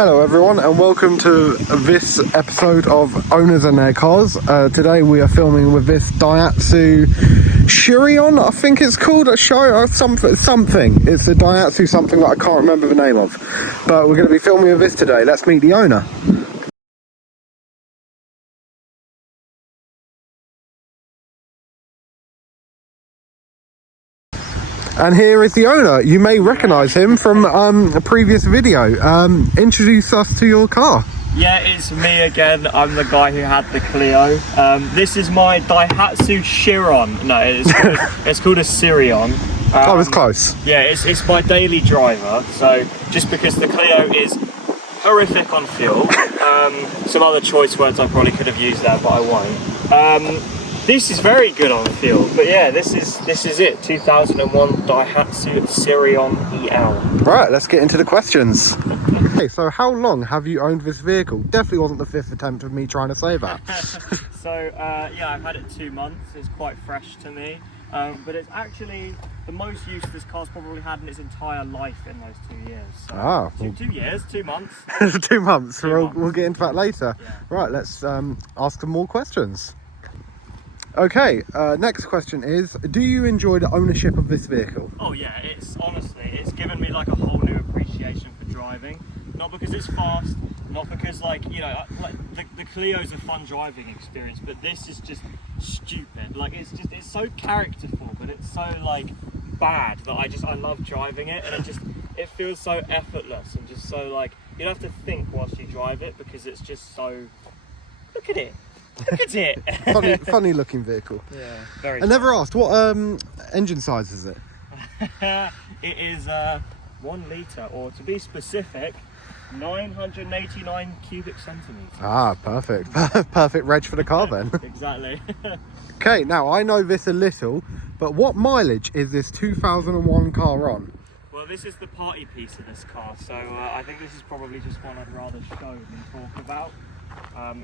Hello everyone and welcome to this episode of Owners and Their Cars. Today we are filming with this Daihatsu Sirion, I think it's called, a show or something. It's a Daihatsu something that I can't remember the name of. But we're going to be filming with this today. Let's meet the owner. And here is the owner. You may recognise him from a previous video. Introduce us to your car. Yeah, it's me again. I'm the guy who had the Clio. This is my Daihatsu Sirion. No, it's called a Sirion. I was close. Yeah, it's my daily driver. So just because the Clio is horrific on fuel, some other choice words I probably could have used there, but I won't. This is very good on fuel, but yeah, this is it. 2001 Daihatsu Sirion EL. Right, let's get into the questions. Okay, so how long have you owned this vehicle? Definitely wasn't the fifth attempt of me trying to say that. So yeah, I've had it 2 months. It's quite fresh to me, but it's actually the most use this car's probably had in its entire life in those 2 years. So two years, 2 months. 2 months. 2 months. We'll get into that later. Yeah. Right, let's ask some more questions. Okay, next question is, do you enjoy the ownership of this vehicle? Oh yeah, it's given me like a whole new appreciation for driving. Not because it's fast, not because like the Clio's a fun driving experience, but this is just stupid. Like it's so characterful, but it's so like bad that I love driving it, and it feels so effortless and just so like you don't have to think whilst you drive it because it's just so. Look at it. Look at it. funny looking vehicle. Yeah, very. I never asked what engine size is it? It is 1 litre, or to be specific, 989 cubic centimetres. Ah, perfect. Perfect reg for the car then. Exactly. Okay, now I know this a little, but what mileage is this 2001 car on? Well, this is the party piece of this car, so I think this is probably just one I'd rather show than talk about.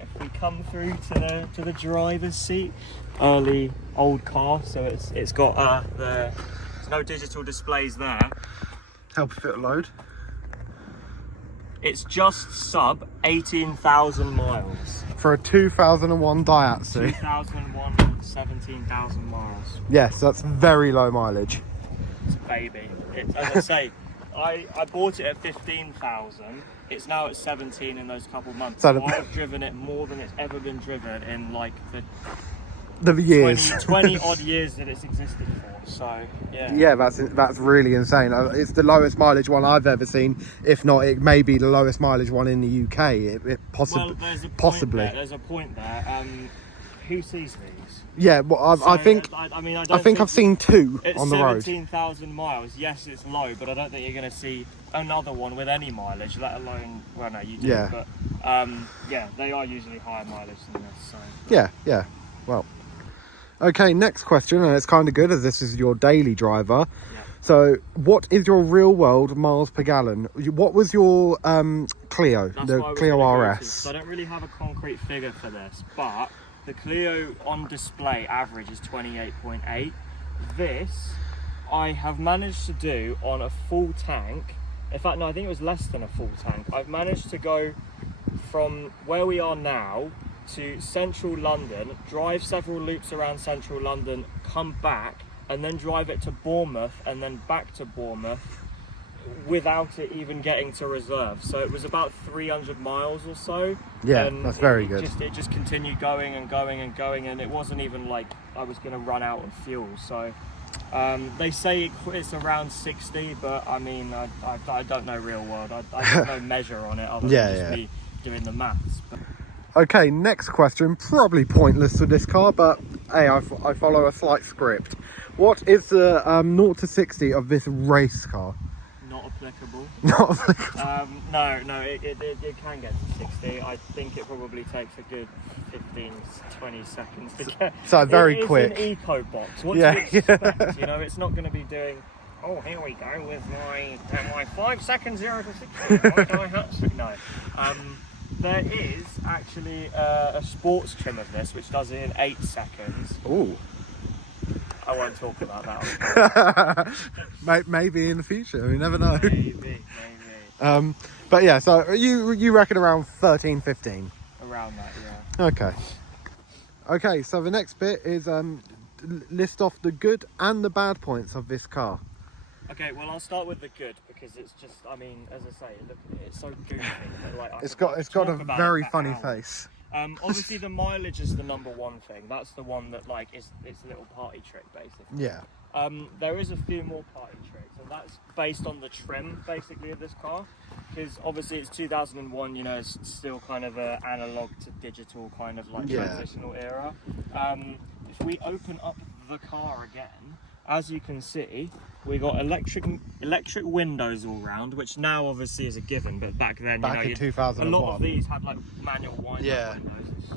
If we come through to the driver's seat, early old car, so it's got there's no digital displays there. Help if it'll load. It's just sub 18,000 miles. For a 2001 Daihatsu. 2001, 17,000 miles. Yes, that's very low mileage. It's a baby. As I say, I bought it at 15,000. It's now at 17 in those couple months. So I've driven it more than it's ever been driven in like the years. 20 odd years that it's existed for. So yeah. Yeah, that's really insane. It's the lowest mileage one I've ever seen. If not, it may be the lowest mileage one in the UK. Well, possibly. There's a point there. Who sees these? Yeah, well, I think I've seen two on the road. 17,000 miles. Yes, it's low, but I don't think you're going to see another one with any mileage, let alone. Well, no, you do. Yeah. But yeah, they are usually higher mileage than this. So. Yeah. Well. Okay, next question, and it's kind of good as this is your daily driver. Yeah. So, what is your real world miles per gallon? What was your Clio, the Clio RS? So I don't really have a concrete figure for this, but the Clio on display average is 28.8. This I have managed to do on a full tank. In fact, no, I think it was less than a full tank. I've managed to go from where we are now to central London, drive several loops around central London, come back, and then drive it to Bournemouth, and then back to Bournemouth without it even getting to reserve. So it was about 300 miles or so. Yeah, and that's very good. It just continued going and going and going, and it wasn't even like I was going to run out of fuel. So they say it's around 60, but I mean, I don't know real world. I have no measure on it other than just me doing the maths. But. Okay, next question, probably pointless for this car, but hey, I follow a slight script. What is the 0 to 60 of this race car? Not applicable. Not applicable. No, it can get to 60. I think it probably takes a good 15-20 seconds to get. So very quick. It's an eco box. What do you expect? You know, it's not going to be doing. Oh, here we go with my 5 seconds 0 to 60. No. There is actually a sports trim of this which does it in 8 seconds. Ooh. I won't talk about that. Maybe in the future, we never know. Maybe. But yeah, so you reckon around 13, 15? Around that, yeah. Okay, so the next bit is list off the good and the bad points of this car. Okay, well I'll start with the good because it's just, I mean, as I say, look, it's so goofy. Like, It's got a very funny face. Obviously the mileage is the number one thing. That's the one that like it's a little party trick basically. Yeah. There is a few more party tricks, and that's based on the trim basically of this car, because obviously it's 2001. You know, it's still kind of a analog to digital kind of like transitional era. If we open up the car again, as you can see, we got electric windows all round, which now obviously is a given, but back then, in 2001, a lot of these had like manual wind windows.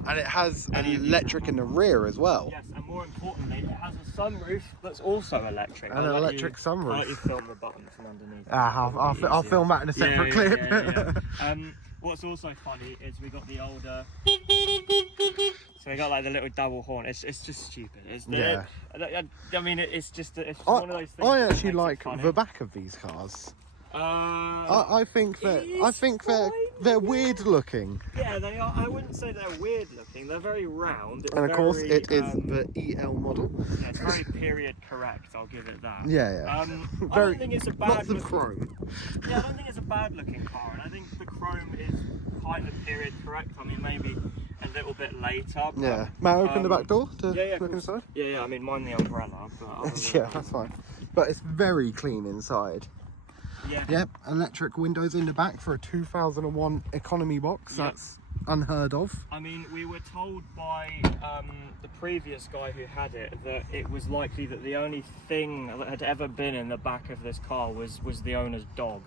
And it has an electric in the rear as well. Yes, and more importantly, it has a sunroof that's also electric. And an electric sunroof. I'll let you film the button from underneath. I'll film that in a separate clip. Yeah. What's also funny is we got the older. So we got like the little double horn. It's just stupid. I mean, it's just one of those things. I actually like the back of these cars. I think they're weird looking. Yeah, they are. I wouldn't say they're weird looking. They're very round. And of course, it is the EL model. Yeah, it's very period correct. I'll give it that. Yeah. I don't think it's a bad. Lots of chrome. Yeah, I don't think it's a bad looking car, and I think the chrome is kind of period correct. I mean, maybe a little bit later. But, yeah. May I open the back door to look inside? Yeah. I mean, mind the umbrella. But yeah, that's fine. But it's very clean inside. Yeah. Yep, electric windows in the back for a 2001 economy box. Yep. That's unheard of. I mean, we were told by the previous guy who had it that it was likely that the only thing that had ever been in the back of this car was the owner's dog.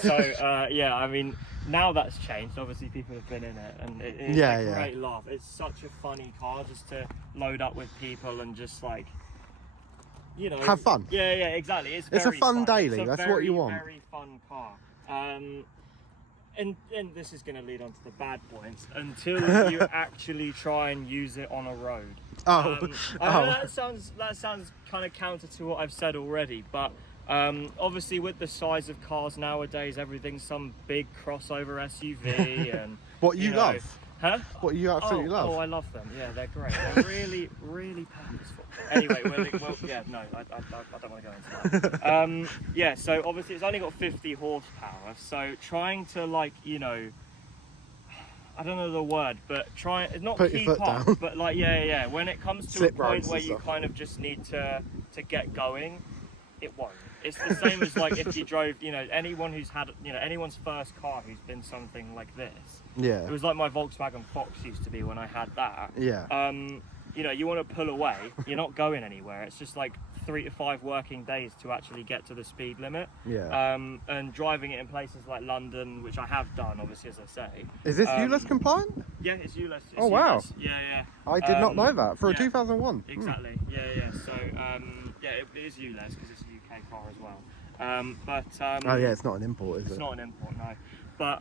So yeah, I mean, now that's changed. Obviously, people have been in it, and it's a great laugh. It's such a funny car just to load up with people and just like, you know, have fun. Yeah, exactly. It's a fun daily. It's That's what you want. Very fun car. And this is going to lead on to the bad points until you actually try and use it on a road. I know that sounds kind of counter to what I've said already, but obviously with the size of cars nowadays, everything's some big crossover SUV and what you love. Huh? What you absolutely love. Oh, I love them. Yeah, they're great. They're really, really purposeful. Anyway, well, yeah, no, I don't want to go into that. Yeah, so obviously it's only got 50 horsepower. So trying to, like, you know, I don't know the word, but not put your keep foot up, down. But like, yeah. When it comes to Slip a point roads where and you stuff. kind of just need to get going, it won't. It's the same as like if you drove, you know, anyone who's had, you know, anyone's first car who's been something like this. Yeah. It was like my Volkswagen Fox used to be when I had that. Yeah. You know, you want to pull away, you're not going anywhere. It's just like 3 to 5 working days to actually get to the speed limit. Yeah. And driving it in places like London, which I have done, obviously, as I say. Is this ULEZ compliant? Yeah, it's ULEZ. Oh, wow. Yeah. I did not know that for a yeah. 2001. Exactly. Yeah. So, yeah, it is ULEZ because it's a UK car as well. Oh yeah, it's not an import, is it? It's not an import, no. But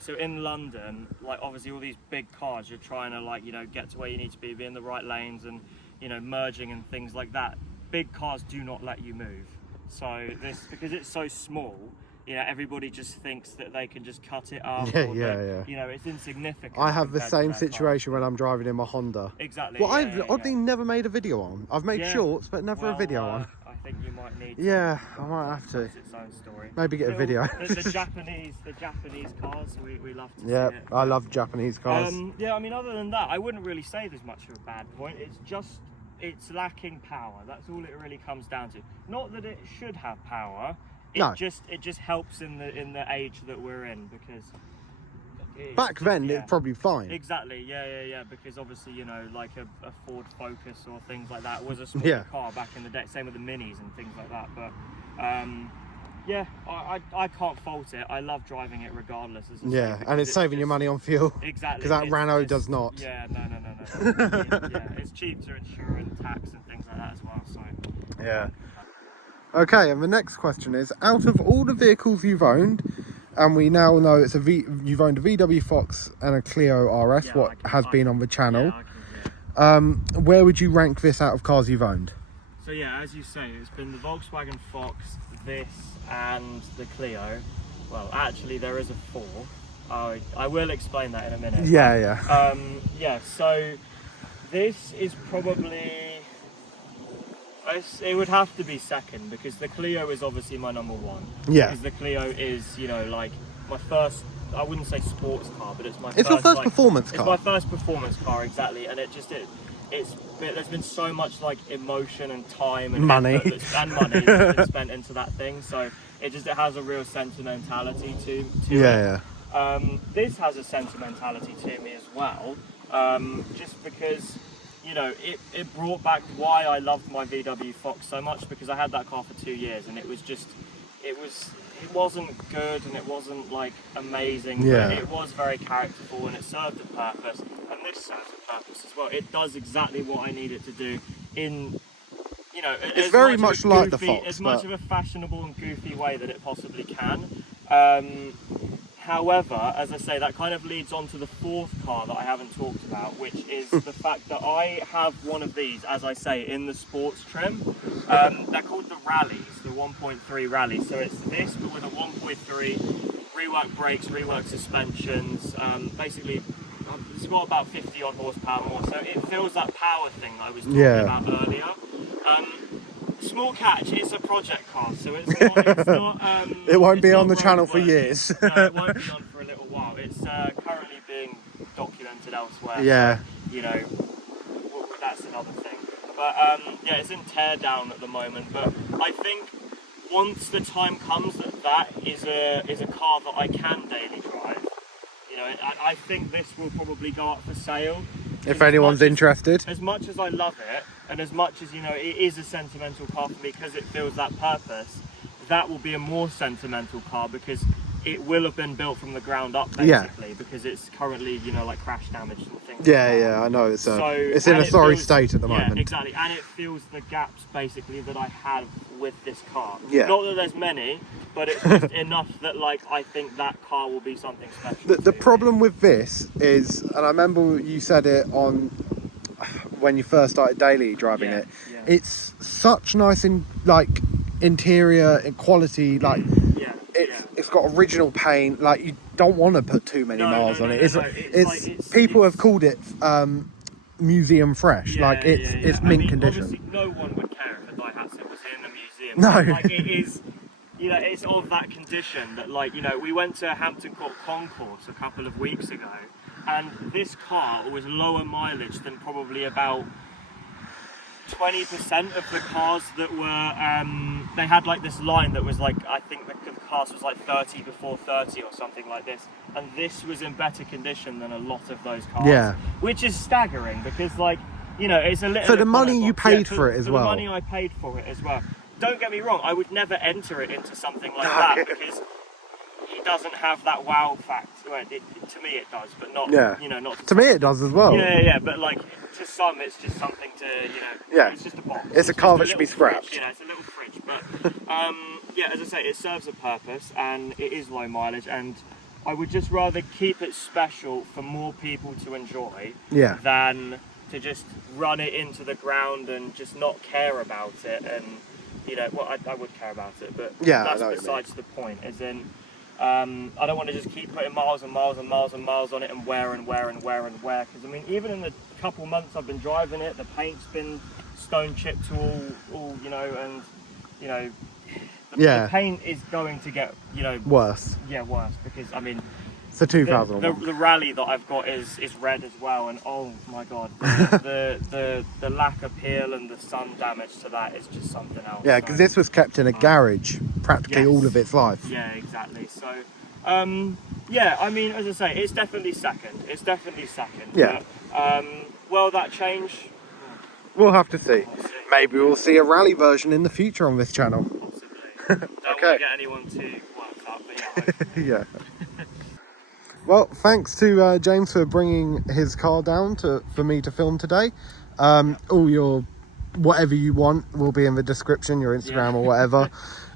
so in London, like obviously all these big cars, you're trying to like, you know, get to where you need to be in the right lanes and, you know, merging and things like that. Big cars do not let you move. So this, because it's so small, you know, everybody just thinks that they can just cut it up. Yeah. You know, it's insignificant. I have the same situation when I'm driving in my Honda. Exactly. Well, I've oddly never made a video on. I've made shorts, but never a video on. I think you might need to. Yeah, I might have to. It's its own story. Maybe get a video. The Japanese cars, we love to see Yeah, it. I love Japanese cars. Yeah, I mean, other than that, I wouldn't really say there's much of a bad point. It's just, it's lacking power. That's all it really comes down to. Not that it should have power. It just helps in the age that we're in, because back then it's probably fine. Exactly, yeah. Because obviously, you know, like a Ford Focus or things like that was a small car back in the day. Same with the Minis and things like that. But yeah, I can't fault it. I love driving it regardless. And it's saving your money on fuel. Exactly. Because that Renault does not. Yeah, no. Yeah, it's cheap to insure and tax and things like that as well. So yeah. Okay, and the next question is, out of all the vehicles you've owned, and we now know you've owned a VW Fox and a Clio RS, has been on the channel. Yeah, where would you rank this out of cars you've owned? So yeah, as you say, it's been the Volkswagen Fox, this, and the Clio. Well, actually, there is a fourth. I will explain that in a minute. Yeah. Yeah. So this is probably. It would have to be second because the Clio is obviously my number one. Yeah. Because the Clio is, you know, like my first. I wouldn't say sports car, but it's my. It's your first performance car. It's my first performance car, exactly, and there's been so much like emotion and time and money money that's been spent into that thing. So it has a real sentimentality to it. Yeah. This has a sentimentality to me as well, just because, you know, it brought back why I loved my VW Fox so much, because I had that car for 2 years and it wasn't good and it wasn't like amazing, yeah, but it was very characterful and it served a purpose, and this serves a purpose as well. It does exactly what I need it to do in, you know, it's very much like the Fox, as much of a fashionable and goofy way that it possibly can. However, as I say, that kind of leads on to the fourth car that I haven't talked about, which is the fact that I have one of these, as I say, in the sports trim. They're called the Rallies, the 1.3 Rally. So it's this, but with a 1.3, rework brakes, rework suspensions. Basically, it's got about 50 odd horsepower more, so it feels that power thing I was talking about earlier. Small catch, it's a project car, so it's not it won't be on the road channel for work. years. No, it won't be on for a little while. It's currently being documented elsewhere. Yeah. So, you know, that's another thing. But yeah, it's in tear down at the moment. But I think once the time comes that is a car that I can daily drive, you know, I think this will probably go up for sale. If anyone's interested. As much as I love it, and as much as, you know, it is a sentimental car for me because it fills that purpose, that will be a more sentimental car because it will have been built from the ground up, basically, because it's currently, you know, like crash damaged and things like that. Yeah, I know. It's in a sorry state at the moment. Yeah, exactly. And it fills the gaps, basically, that I have with this car. Yeah. Not that there's many, but it's just enough that, like, I think that car will be something special. The problem with this is, and I remember you said it on when you first started daily driving it, it's such nice interior quality, like it's got original paint, like you don't want to put too many miles on it. It's people have called it museum fresh, it's mint condition. Obviously no one would care if a Daihatsu was in a museum. No. Like, it is, you know, it's of that condition that, like, you know, we went to Hampton Court Concourse a couple of weeks ago, and this car was lower mileage than probably about 20% of the cars that were, they had like this line that was like, I think the class was like 30 before 30 or something like this, and this was in better condition than a lot of those cars, which is staggering because, like, you know, it's a little for the money you paid for it as well. The money I paid for it as well. Don't get me wrong, I would never enter it into something like that because it doesn't have that wow factor. Well, to me it does, but not, you know, not to me it does as well. Yeah, but like to some it's just something to, you know, it's just a box. It's a car that should be scrapped. Fridge, you know, it's a little fridge, but yeah, as I say, it serves a purpose and it is low mileage, and I would just rather keep it special for more people to enjoy than to just run it into the ground and just not care about it. And, you know, well, I would care about it, but that's besides the point. As in, I don't want to just keep putting miles and miles and miles and miles on it and wear and wear and wear and wear. Because, I mean, even in the couple months I've been driving it, the paint's been stone chipped to all, you know, and, you know, the paint is going to get, you know, worse. Yeah, worse, because, I mean, it's a 2001. The Rally that I've got is red as well, and oh my god, the lack of peel and the sun damage to that is just something else. Yeah, because this was kept in a garage practically all of its life. Yeah, exactly. So, yeah, I mean, as I say, it's definitely second. Yeah. But, will that change? We'll have to see. Maybe we'll see a rally version in the future on this channel. Possibly. Don't want to get anyone too worked up, but yeah. Yeah. Well, thanks to James for bringing his car down for me to film today. All your whatever you want will be in the description, your Instagram or whatever.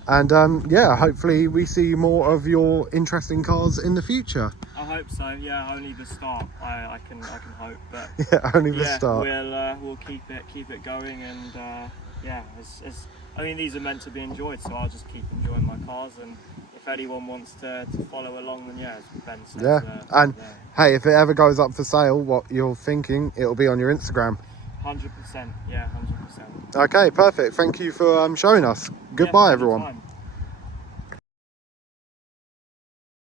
And yeah, hopefully we see more of your interesting cars in the future. I hope so. Yeah, only the start. I can hope, but yeah, only the start. We'll keep it going, and yeah, I mean, these are meant to be enjoyed, so I'll just keep enjoying my cars, and if anyone wants to follow along, then yeah, as Ben says. Yeah, and hey, if it ever goes up for sale, what you're thinking, it'll be on your Instagram. 100%, yeah, 100%. Okay, perfect. Thank you for showing us. Goodbye, Yeah, everyone. anytime.